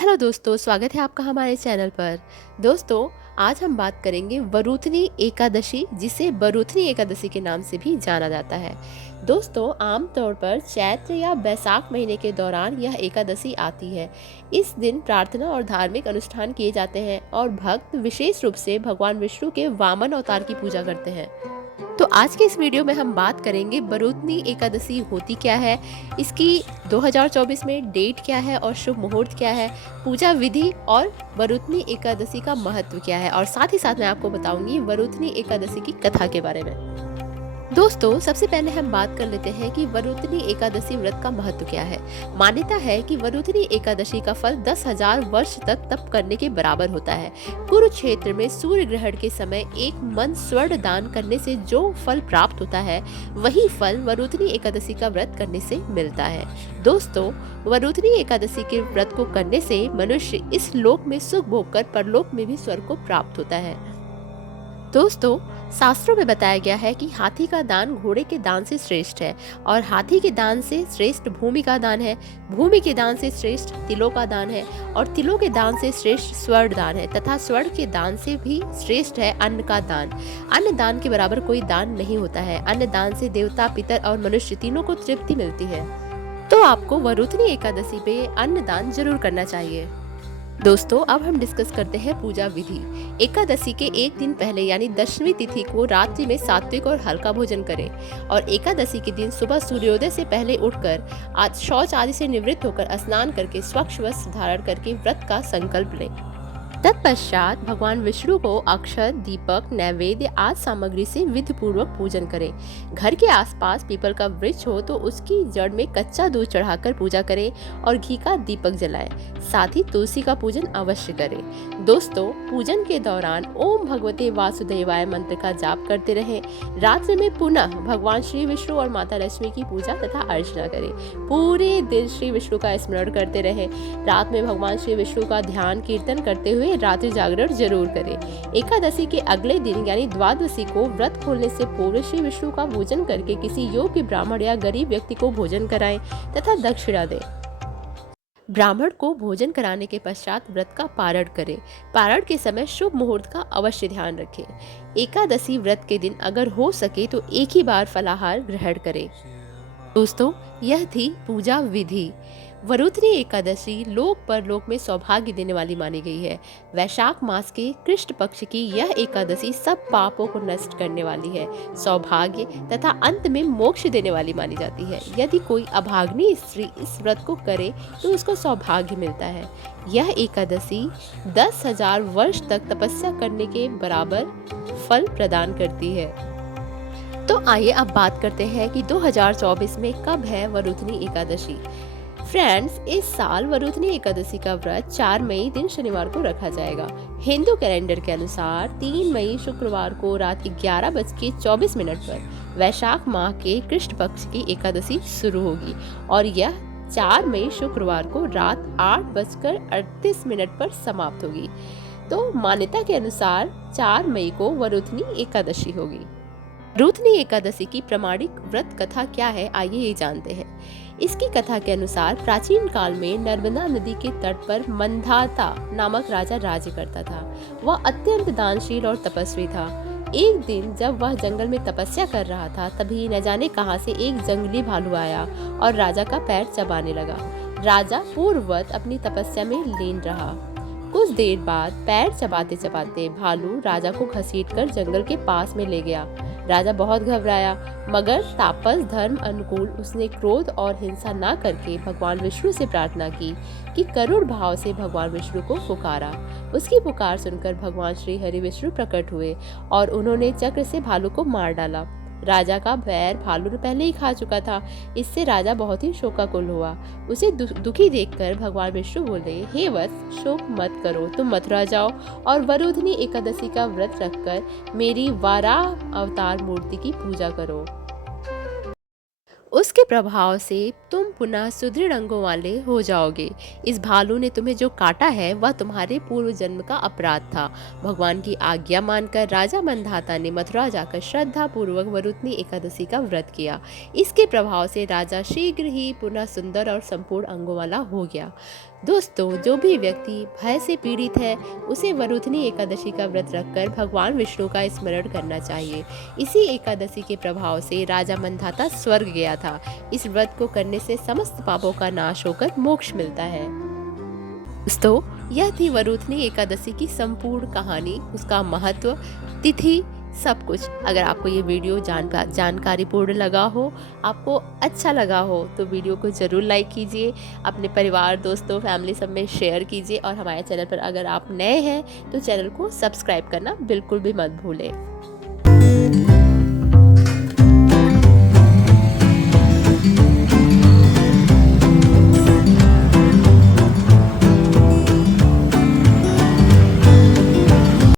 Hello दोस्तों, स्वागत है आपका हमारे चैनल पर। दोस्तों, आज हम बात करेंगे वरुथनी एकादशी, जिसे बरुथनी एकादशी के नाम से भी जाना जाता है। दोस्तों, आमतौर पर चैत्र या बैसाख महीने के दौरान यह एकादशी आती है। इस दिन प्रार्थना और धार्मिक अनुष्ठान किए जाते हैं और भक्त विशेष रूप से भगवान विष्णु के वामन अवतार की पूजा करते हैं। तो आज के इस वीडियो में हम बात करेंगे बरुथनी एकादशी होती क्या है, इसकी 2024 में डेट क्या है और शुभ मुहूर्त क्या है, पूजा विधि और बरुथनी एकादशी का महत्व क्या है, और साथ ही साथ मैं आपको बताऊंगी वरुथनी एकादशी की कथा के बारे में। दोस्तों, सबसे पहले हम बात कर लेते हैं कि वरुथनी एकादशी व्रत का महत्व क्या है। मान्यता है कि वरुथनी एकादशी का फल 10,000 वर्ष तक तप करने के बराबर होता है। कुरुक्षेत्र में सूर्य ग्रहण के समय एक मन स्वर्ण दान करने से जो फल प्राप्त होता है, वही फल वरुथनी एकादशी का व्रत करने से मिलता है। दोस्तों, वरुथनी एकादशी के व्रत को करने से मनुष्य इस लोक में सुख भोग कर परलोक में भी स्वर्ग को प्राप्त होता है। दोस्तों, शास्त्रों में बताया गया है कि हाथी का दान घोड़े के दान से श्रेष्ठ है और हाथी के दान से श्रेष्ठ भूमि का दान है, भूमि के दान से श्रेष्ठ तिलों का दान है और तिलों के दान से श्रेष्ठ स्वर्ण दान है तथा स्वर्ण के दान से भी श्रेष्ठ है अन्न का दान। अन्न दान के बराबर कोई दान नहीं होता है। अन्न दान से देवता, पितर और मनुष्य तीनों को तृप्ति मिलती है। तो आपको वरुथनी एकादशी पे अन्न दान जरूर करना चाहिए। दोस्तों, अब हम डिस्कस करते हैं पूजा विधि। एकादशी के एक दिन पहले यानी दशमी तिथि को रात्रि में सात्विक और हल्का भोजन करें और एकादशी के दिन सुबह सूर्योदय से पहले उठकर आज शौच आदि से निवृत्त होकर स्नान करके स्वच्छ वस्त्र धारण करके व्रत का संकल्प लें। तत्पश्चात भगवान विष्णु को अक्षत, दीपक, नैवेद्य आदि सामग्री से विधि पूर्वक पूजन करें। घर के आसपास पीपल का वृक्ष हो तो उसकी जड़ में कच्चा दूध चढ़ाकर पूजा करें और घी का दीपक जलाएं। साथ ही तुलसी का पूजन अवश्य करें। दोस्तों, पूजन के दौरान ओम भगवते वासुदेवाय मंत्र का जाप करते रहें। रात्रि में पुनः भगवान श्री विष्णु और माता लक्ष्मी की पूजा तथा अर्चना करें। पूरे दिन श्री विष्णु का स्मरण करते रहें। रात में भगवान श्री विष्णु का ध्यान कीर्तन करते हुए रात्रि जागरण जरूर करें। एकादशी के अगले दिन यानी द्वादशी को व्रत खोलने से पूर्व श्री विष्णु का पूजन करके किसी योग्य ब्राह्मण या गरीब व्यक्ति को भोजन कराएं तथा दक्षिणा दें। ब्राह्मण को भोजन कराने के पश्चात व्रत का पारण करें। पारण के समय शुभ मुहूर्त का अवश्य ध्यान रखें। एकादशी व्रत के दिन अगर हो सके तो एक ही बार फलाहार ग्रहण करें। दोस्तों, यह थी पूजा विधि। वरुथनी एकादशी लोक परलोक में सौभाग्य देने वाली मानी गई है। वैशाख मास के कृष्ण पक्ष की यह एकादशी सब पापों को नष्ट करने वाली है, सौभाग्य तथा अंत में मोक्ष देने वाली मानी जाती है। यदि कोई अभागिनी स्त्री इस व्रत को करे तो उसको सौभाग्य मिलता है। यह एकादशी 10,000 वर्ष तक तपस्या करने के बराबर फल प्रदान करती है। तो आइए अब बात करते हैं कि 2024 में कब है वरुथनी एकादशी। फ्रेंड्स, इस साल वरुथनी एकादशी का व्रत 4 मई दिन शनिवार को रखा जाएगा। हिंदू कैलेंडर के अनुसार 3 मई शुक्रवार को रात 11:24 पर वैशाख माह के कृष्ण पक्ष की एकादशी शुरू होगी और यह 4 मई शुक्रवार को रात 8:38 पर समाप्त होगी। तो मान्यता के अनुसार 4 मई को वरुथनी एकादशी होगी। वरुथनी एकादशी की प्रमाणिक व्रत कथा क्या है, आइए ये जानते हैं। इसकी कथा के अनुसार प्राचीन काल में नर्मदा नदी के तट पर मंधाता नामक राजा राज्य करता था। वह अत्यंत दानशील और तपस्वी था। एक दिन जब वह जंगल में तपस्या कर रहा था, तभी न जाने कहां से एक जंगली भालू आया और राजा का पैर चबाने लगा। राजा पूर्ववत अपनी तपस्या में लीन रहा। कुछ देर बाद पैर चबाते चबाते भालू राजा को घसीटकर जंगल के पास में ले गया। राजा बहुत घबराया, मगर तापस धर्म अनुकूल उसने क्रोध और हिंसा न करके भगवान विष्णु से प्रार्थना की कि करुण भाव से भगवान विष्णु को पुकारा। उसकी पुकार सुनकर भगवान श्री हरि विष्णु प्रकट हुए और उन्होंने चक्र से भालू को मार डाला। राजा का पैर भालू ने पहले ही खा चुका था। इससे राजा बहुत ही शोकाकुल हुआ। उसे दुखी देखकर भगवान विष्णु बोले, हे वत्स, शोक मत करो, तुम मथुरा जाओ और वरुथनी एकादशी का व्रत रखकर मेरी वाराह अवतार मूर्ति की पूजा करो। उसके प्रभाव से तुम पुनः सुदृढ़ अंगों वाले हो जाओगे। इस भालू ने तुम्हें जो काटा है वह तुम्हारे पूर्व जन्म का अपराध था। भगवान की आज्ञा मानकर राजा मंधाता ने मथुरा जाकर श्रद्धा पूर्वक वरुथनी एकादशी का व्रत किया। इसके प्रभाव से राजा शीघ्र ही पुनः सुंदर और संपूर्ण अंगों वाला हो गया। दोस्तों, जो भी व्यक्ति भय से पीड़ित है उसे वरुथनी एकादशी का व्रत रखकर भगवान विष्णु का स्मरण करना चाहिए। इसी एकादशी के प्रभाव से राजा मंधाता स्वर्ग गया था। इस व्रत को करने से समस्त पापों का नाश होकर मोक्ष मिलता है। दोस्तों, यह थी वरुथनी एकादशी की संपूर्ण कहानी, उसका महत्व, तिथि, सब कुछ। अगर आपको ये वीडियो जानकारीपूर्ण लगा हो, आपको अच्छा लगा हो, तो वीडियो को ज़रूर लाइक कीजिए, अपने परिवार, दोस्तों, फैमिली सब में शेयर कीजिए और हमारे चैनल पर अगर आप नए हैं तो चैनल को सब्सक्राइब करना बिल्कुल भी मत भूलें।